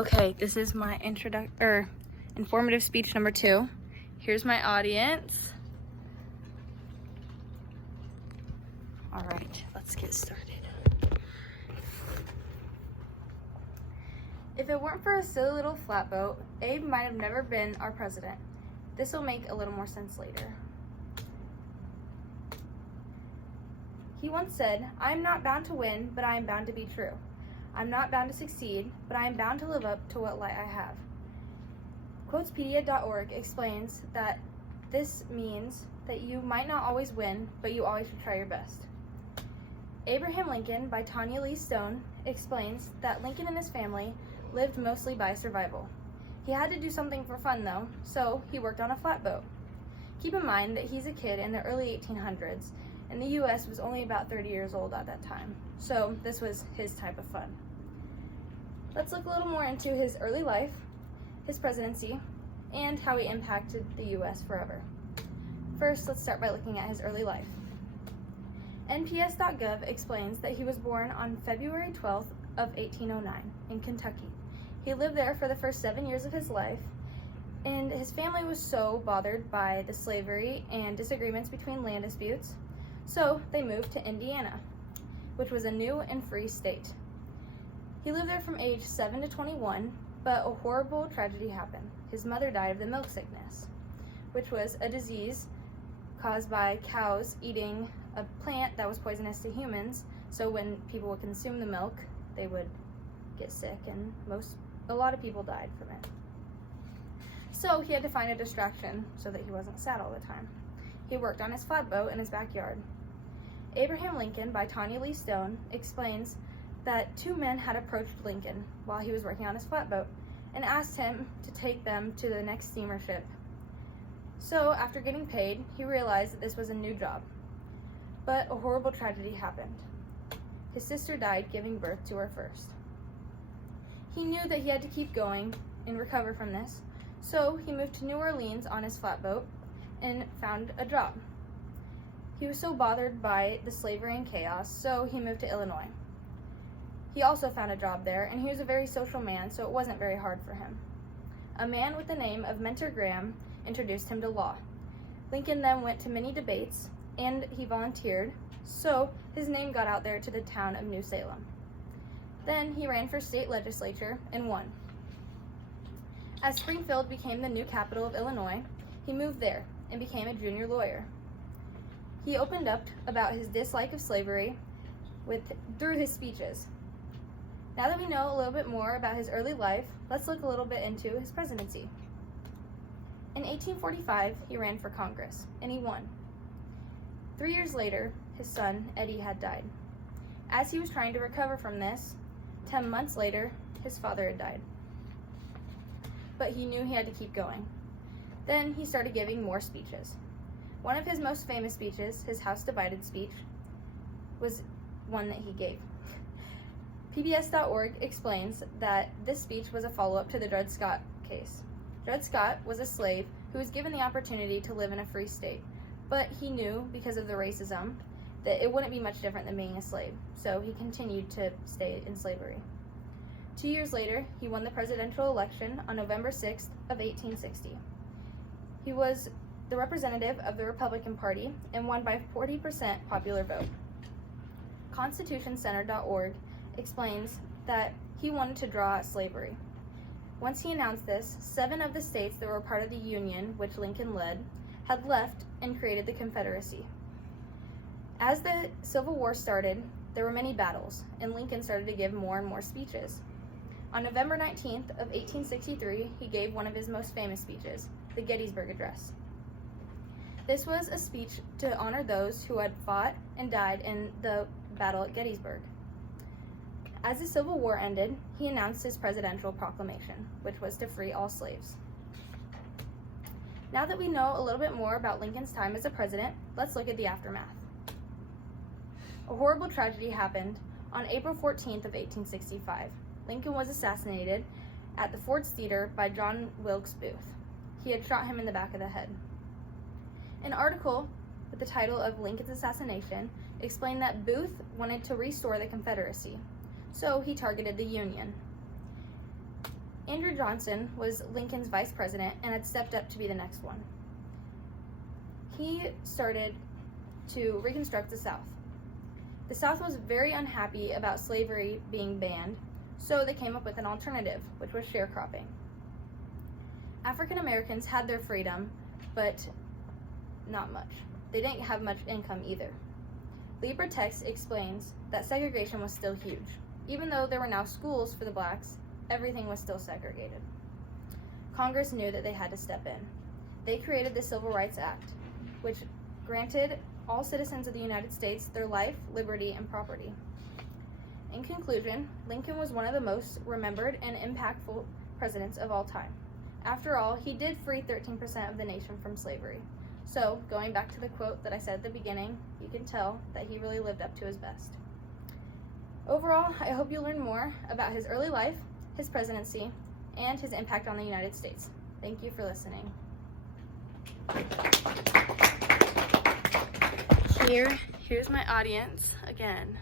Okay, this is my informative speech number 2. Here's my audience. All right, let's get started. If it weren't for a silly little flatboat, Abe might have never been our president. This will make a little more sense later. He once said, "I am not bound to win, but I am bound to be true. I'm not bound to succeed, but I am bound to live up to what light I have." Quotespedia.org explains that this means that you might not always win, but you always should try your best. Abraham Lincoln by Tanya Lee Stone explains that Lincoln and his family lived mostly by survival. He had to do something for fun though, so he worked on a flatboat. Keep in mind that he's a kid in the early 1800s, and the US was only about 30 years old at that time, so this was his type of fun. Let's look a little more into his early life, his presidency, and how he impacted the US forever. First, let's start by looking at his early life. NPS.gov explains that he was born on February 12th of 1809 in Kentucky. He lived there for the first 7 years of his life, and his family was so bothered by the slavery and disagreements between land disputes, so they moved to Indiana, which was a new and free state. He lived there from age 7 to 21, but a horrible tragedy happened. His mother died of the milk sickness, which was a disease caused by cows eating a plant that was poisonous to humans, so when people would consume the milk, they would get sick, and a lot of people died from it. So he had to find a distraction so that he wasn't sad all the time. He worked on his flatboat in his backyard. Abraham Lincoln by Tanya Lee Stone explains that 2 men had approached Lincoln while he was working on his flatboat and asked him to take them to the next steamer ship. So after getting paid, he realized that this was a new job. But a horrible tragedy happened. His sister died giving birth to her first. He knew that he had to keep going and recover from this, so he moved to New Orleans on his flatboat and found a job. He was so bothered by the slavery and chaos, so he moved to Illinois. He also found a job there, and he was a very social man, so it wasn't very hard for him. A man with the name of Mentor Graham introduced him to law. Lincoln then went to many debates, and he volunteered, so his name got out there to the town of New Salem. Then he ran for state legislature and won. As Springfield became the new capital of Illinois, he moved there and became a junior lawyer. He opened up about his dislike of slavery through his speeches. Now that we know a little bit more about his early life, let's look a little bit into his presidency. In 1845, he ran for Congress, and he won. 3 years later, his son, Eddie, had died. As he was trying to recover from this, 10 months later, his father had died. But he knew he had to keep going. Then he started giving more speeches. One of his most famous speeches, his House Divided speech, was one that he gave. PBS.org explains that this speech was a follow-up to the Dred Scott case. Dred Scott was a slave who was given the opportunity to live in a free state, but he knew, because of the racism, that it wouldn't be much different than being a slave, so he continued to stay in slavery. 2 years later, he won the presidential election on November 6th of 1860. He was the representative of the Republican Party and won by 40% popular vote. ConstitutionCenter.org explains that he wanted to draw out slavery. Once he announced this, 7 of the states that were part of the Union, which Lincoln led, had left and created the Confederacy. As the Civil War started, there were many battles, and Lincoln started to give more and more speeches. On November 19th of 1863, he gave one of his most famous speeches, the Gettysburg Address. This was a speech to honor those who had fought and died in the battle at Gettysburg. As the Civil War ended, he announced his presidential proclamation, which was to free all slaves. Now that we know a little bit more about Lincoln's time as a president, let's look at the aftermath. A horrible tragedy happened on April 14th of 1865. Lincoln was assassinated at the Ford's Theater by John Wilkes Booth. He had shot him in the back of the head. An article with the title of Lincoln's Assassination explained that Booth wanted to restore the Confederacy, so he targeted the Union. Andrew Johnson was Lincoln's vice president and had stepped up to be the next one. He started to reconstruct the South. The South was very unhappy about slavery being banned, so they came up with an alternative, which was sharecropping. African Americans had their freedom, but not much. They didn't have much income either. Liber Text explains that segregation was still huge. Even though there were now schools for the blacks, everything was still segregated. Congress knew that they had to step in. They created the Civil Rights Act, which granted all citizens of the United States their life, liberty, and property. In conclusion, Lincoln was one of the most remembered and impactful presidents of all time. After all, he did free 13% of the nation from slavery. So, going back to the quote that I said at the beginning, you can tell that he really lived up to his best. Overall, I hope you learn more about his early life, his presidency, and his impact on the United States. Thank you for listening. Here's my audience again.